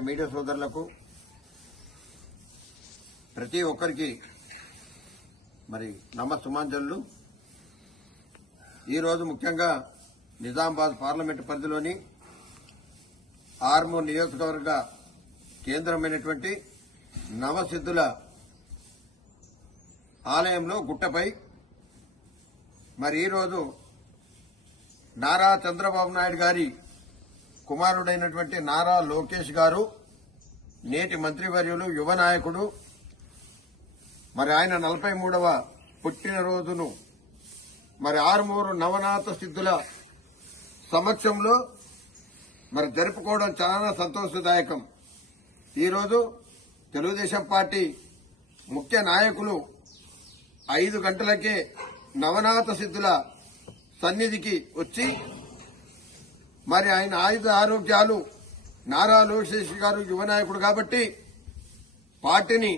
Media సోదరులకు ప్రతి ఒక్కరికి మరి నమస్సుమాంజలు ఈరోజు ముఖ్యంగా నిజామాబాద్ పార్లమెంటు పరిధిలోని ఆర్మూర్ నియోజకవర్గ కేంద్రమైనటువంటి నవసిద్ధుల ఆలయంలో గుట్టపై మరి ఈరోజు నారా చంద్రబాబు నాయుడు గారి కుమారుడైనటువంటి నారా లోకేష్ గారు నేటి మంత్రివర్యులు యువ నాయకుడు. మరి ఆయన నలభై మూడవ పుట్టినరోజును మరి ఆరుమూరు నవనాథ సిద్ధుల సమక్షంలో మరి జరుపుకోవడం చాలా సంతోషదాయకం. ఈరోజు తెలుగుదేశం పార్టీ ముఖ్య నాయకులు ఐదు గంటలకే నవనాథ సిద్ధుల సన్నిధికి వచ్చి మరి ఆయన ఆయుధ ఆరోగ్యాలు నారా లోకేష్ గారు యువ నాయకుడు కాబట్టి పార్టీని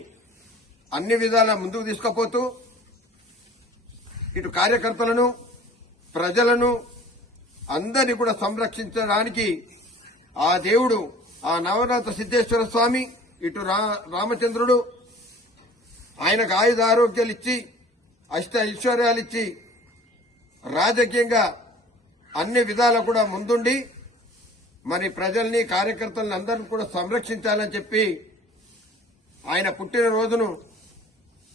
అన్ని విధాల ముందుకు తీసుకుపోతూ ఇటు కార్యకర్తలను ప్రజలను అందరినీ కూడా సంరక్షించడానికి ఆ దేవుడు ఆ నవనాథ సిద్ధేశ్వర స్వామి ఇటు రా- రామచంద్రుడు ఆయనకు ఆయుధ ఆరోగ్యాలు ఇచ్చి అష్ట ఐశ్వర్యాలు ఇచ్చి రాజకీయంగా అన్ని విధాలు కూడా ముందుండి మరి ప్రజల్ని కార్యకర్తలను అందరిని కూడా సంరక్షించాలని చెప్పి ఆయన పుట్టినరోజును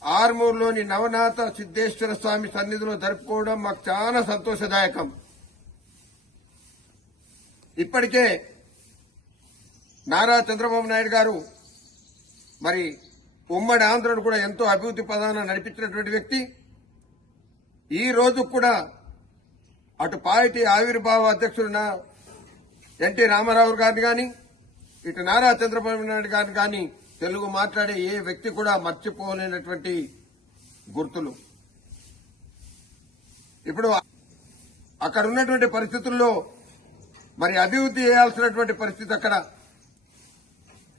ఆర్మూర్లోని నవనాథ సిద్ధేశ్వర స్వామి సన్నిధిలో జరుపుకోవడం మాకు చాలా సంతోషదాయకం. ఇప్పటికే నారా చంద్రబాబు నాయుడు గారు మరి ఉమ్మడి ఆంధ్రను కూడా ఎంతో అభివృద్ధి పదాన నడిపించినటువంటి వ్యక్తి. ఈ రోజు కూడా అటు పార్టీ ఆవిర్భావ అధ్యక్షుడున్న ఎన్టీ రామారావు గారిని కానీ ఇటు నారా చంద్రబాబు నాయుడు గారిని కానీ తెలుగు మాట్లాడే ఏ వ్యక్తి కూడా మర్చిపోలేనటువంటి గుర్తులు. ఇప్పుడు అక్కడ ఉన్నటువంటి పరిస్థితుల్లో మరి అభివృద్ధి చేయాల్సినటువంటి పరిస్థితి అక్కడ.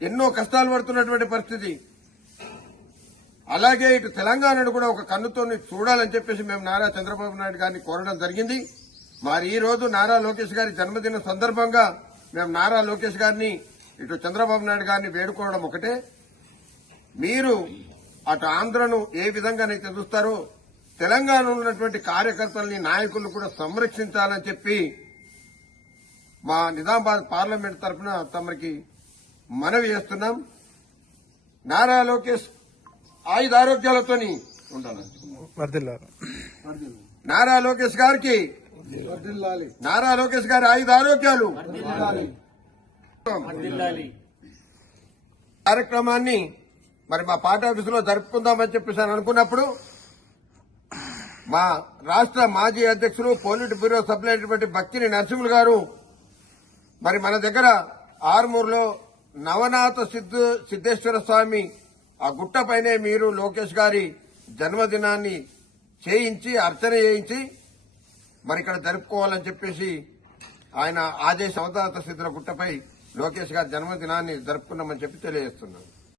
ఎన్నో కష్టాలు పడుతున్నటువంటి పరిస్థితి. అలాగే ఇటు తెలంగాణను కూడా ఒక కన్నుతో చూడాలని చెప్పేసి మేము నారా చంద్రబాబు నాయుడు గారిని కోరడం జరిగింది. మరి ఈ రోజు నారా లోకేష్ గారి జన్మదిన సందర్భంగా మేము నారా లోకేష్ గారిని ఇటు చంద్రబాబు నాయుడు గారిని వేడుకోవడం ఒకటే. మీరు అటు ఆంధ్రను ఏ విధంగానైతే చూస్తారో తెలంగాణలో ఉన్నటువంటి కార్యకర్తల్ని నాయకులను కూడా సంరక్షించాలని చెప్పి మా నిజామాబాద్ పార్లమెంట్ తరఫున తమకి మనవి చేస్తున్నాం. నారా లోకేష్ ఆయుధ ఆరోగ్యాలతోని నారా లోకేష్ గారికి నారా లోకేష్ గారి ఆయుధ ఆరోగ్యాలు. కార్యక్రమాన్ని మరి మా పార్టీ ఆఫీసులో జరుపుకుందామని చెప్పేసి అని అనుకున్నప్పుడు మా రాష్ట్ర మాజీ అధ్యక్షులు పోలిట్ బ్యూరో సభ్యులైనటువంటి భక్తిని నరసింహులు గారు మరి మన దగ్గర ఆర్మూర్లో నవనాథ సిద్ధ సిద్ధేశ్వర స్వామి ఆ గుట్టపైనే మీరు లోకేష్ గారి జన్మదినాన్ని చేయించి అర్చన చేయించి మరి ఇక్కడ జరుపుకోవాలని చెప్పేసి ఆయన ఆదేశ అవతారత స్థితుల గుట్టపై లోకేష్ గారి జన్మదినాన్ని జరుపుకున్నామని చెప్పి తెలియజేస్తున్నాను